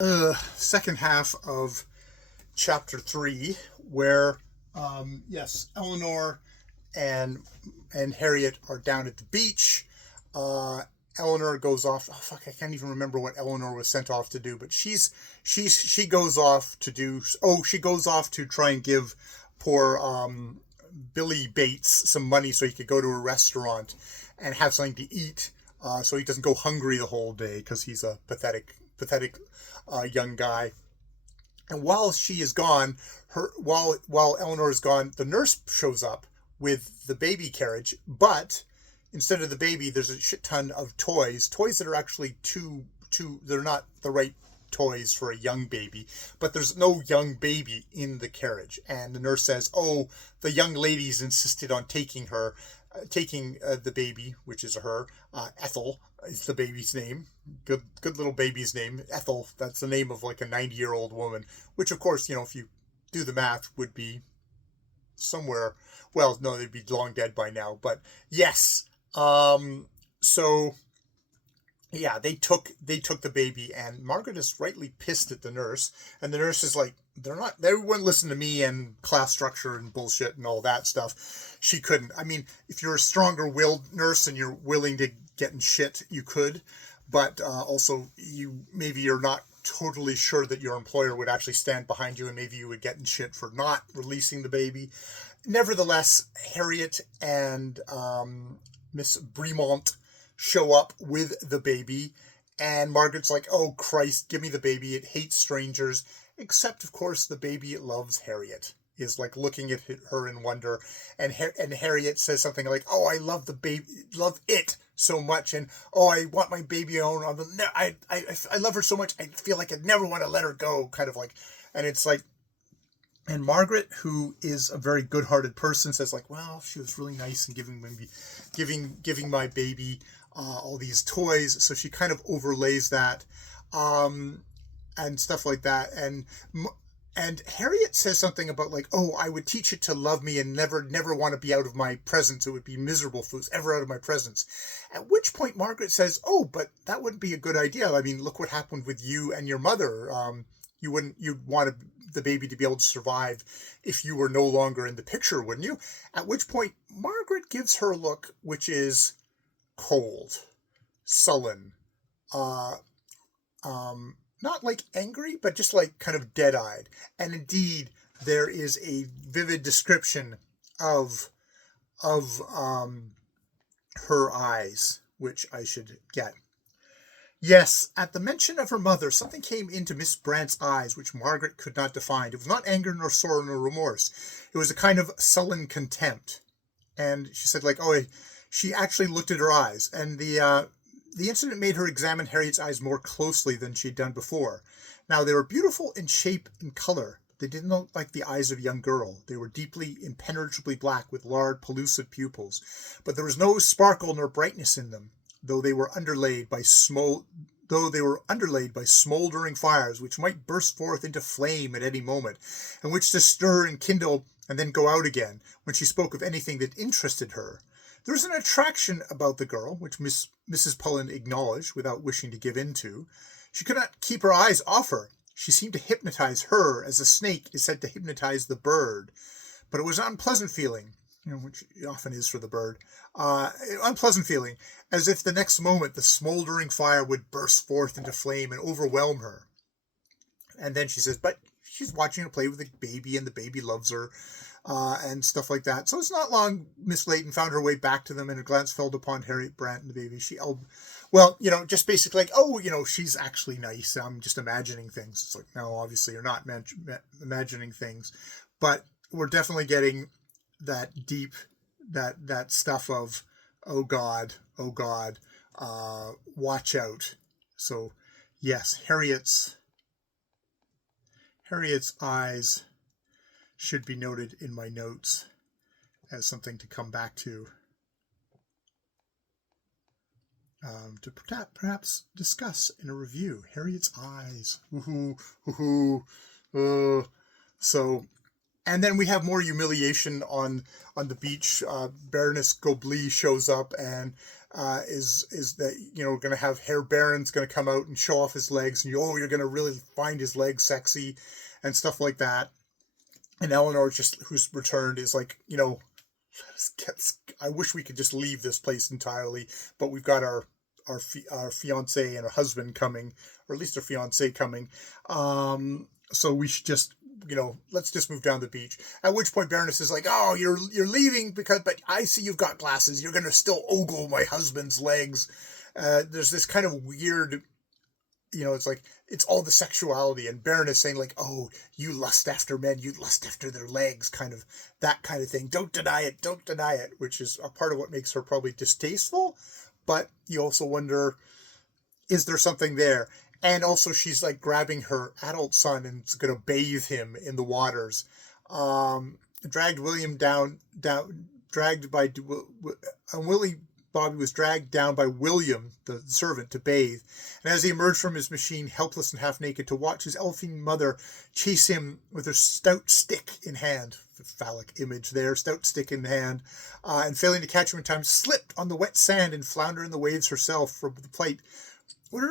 Second half of chapter 3, where yes, Eleanor and Harriet are down at the beach. Uh, Eleanor goes off. Oh fuck, I can't even remember what Eleanor was sent off to do, but she goes off to do. Oh, she goes off to try and give poor Billy Bates some money so he could go to a restaurant and have something to eat. So he doesn't go hungry the whole day because he's a pathetic young guy. And while she is gone, while Eleanor is gone, the nurse shows up with the baby carriage, but instead of the baby, there's a shit ton of toys that are actually they're not the right toys for a young baby, but there's no young baby in the carriage. And the nurse says, "Oh, the young ladies insisted on taking the baby, which is her. Ethel is the baby's name. Good little baby's name. Ethel. That's the name of like a 90-year-old woman, which of course, if you do the math, would be somewhere. Well, no, they'd be long dead by now. But yes. So yeah, they took the baby, and Margaret is rightly pissed at the nurse, and the nurse is like, they wouldn't listen to me and class structure and bullshit and all that stuff. She couldn't. I mean, if you're a stronger willed nurse and you're willing to get in shit, you could, but also you're not totally sure that your employer would actually stand behind you, and maybe you would get in shit for not releasing the baby. Nevertheless, Harriet and Miss Bremont show up with the baby, and Margaret's like, "Oh Christ, give me the baby. It hates strangers." Except, of course, the baby it loves Harriet is like looking at her in wonder, and Harriet says something like, "Oh, I love the baby, love it so much, and oh, I want my baby on. I love her so much. I feel like I'd never want to let her go." Kind of like, and it's like, and Margaret, who is a very good-hearted person, says like, "Well, she was really nice in giving my baby all these toys," so she kind of overlays that, and stuff like that, and Harriet says something about like, "Oh, I would teach it to love me and never want to be out of my presence. It would be miserable if it was ever out of my presence." At which point Margaret says, "Oh, but that wouldn't be a good idea. I mean, look what happened with you and your mother. You'd want the baby to be able to survive if you were no longer in the picture, wouldn't you?" At which point Margaret gives her a look which is cold, sullen, uh, not like angry, but just like kind of dead-eyed. And indeed, there is a vivid description of her eyes, which I should get. Yes, at the mention of her mother, something came into Miss Brant's eyes which Margaret could not define. It was not anger, nor sorrow, nor remorse. It was a kind of sullen contempt. And she said, like, "Oh," she actually looked at her eyes, and the incident made her examine Harriet's eyes more closely than she'd done before. Now, they were beautiful in shape and color. They didn't look like the eyes of a young girl. They were deeply, impenetrably black, with large, pellucid pupils. But there was no sparkle nor brightness in them, though they were underlaid by smoldering fires which might burst forth into flame at any moment, and which to stir and kindle and then go out again when she spoke of anything that interested her. There was an attraction about the girl, which Mrs. Pullen acknowledged without wishing to give in to. She could not keep her eyes off her. She seemed to hypnotize her, as a snake is said to hypnotize the bird. But it was an unpleasant feeling, which it often is for the bird, unpleasant feeling, as if the next moment the smoldering fire would burst forth into flame and overwhelm her. And then she says, but she's watching her play with the baby, and the baby loves her, and stuff like that. So it's not long Miss Layton found her way back to them, and her glance fell upon Harriet Brant and the baby. Just basically like, "Oh, she's actually nice. I'm just imagining things." It's like, no, obviously you're not imagining things, but we're definitely getting that deep, that stuff of, oh God, watch out. So yes, Harriet's eyes should be noted in my notes as something to come back to perhaps discuss in a review. Harriet's eyes. So, and then we have more humiliation on the beach. Baroness Goblet shows up, and is that, you know, we're going to have Herr Baron's going to come out and show off his legs, and you're going to really find his legs sexy and stuff like that. And Eleanor, just who's returned, is like, you know, I wish we could just leave this place entirely, but we've got our fiance and our husband coming, or at least our fiance coming. So we should just, you know, let's just move down the beach. At which point Baroness is like, oh, you're leaving but I see you've got glasses. You're going to still ogle my husband's legs. There's this kind of weird, you know, it's like, it's all the sexuality, and Baroness saying like, oh, you lust after men, you lust after their legs, kind of that kind of thing. Don't deny it, which is a part of what makes her probably distasteful. But you also wonder, is there something there? And also she's like grabbing her adult son and is going to bathe him in the waters. Dragged William dragged by, unwilling Bobby was dragged down by William, the servant, to bathe. And as he emerged from his machine, helpless and half naked, to watch his elfin mother chase him with her stout stick in hand, the phallic image there, stout stick in hand, and failing to catch him in time, slipped on the wet sand and floundered in the waves herself from the plight. Would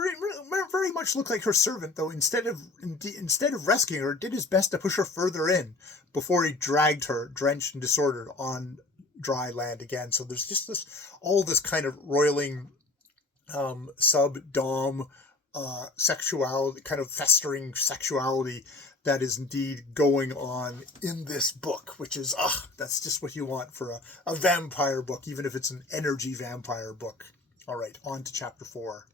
very much look like her servant, though, instead of rescuing her, did his best to push her further in before he dragged her, drenched and disordered, on dry land again. So there's just all this kind of roiling sub-dom sexuality, kind of festering sexuality that is indeed going on in this book, which is, that's just what you want for a vampire book, even if it's an energy vampire book. All right, on to chapter 4.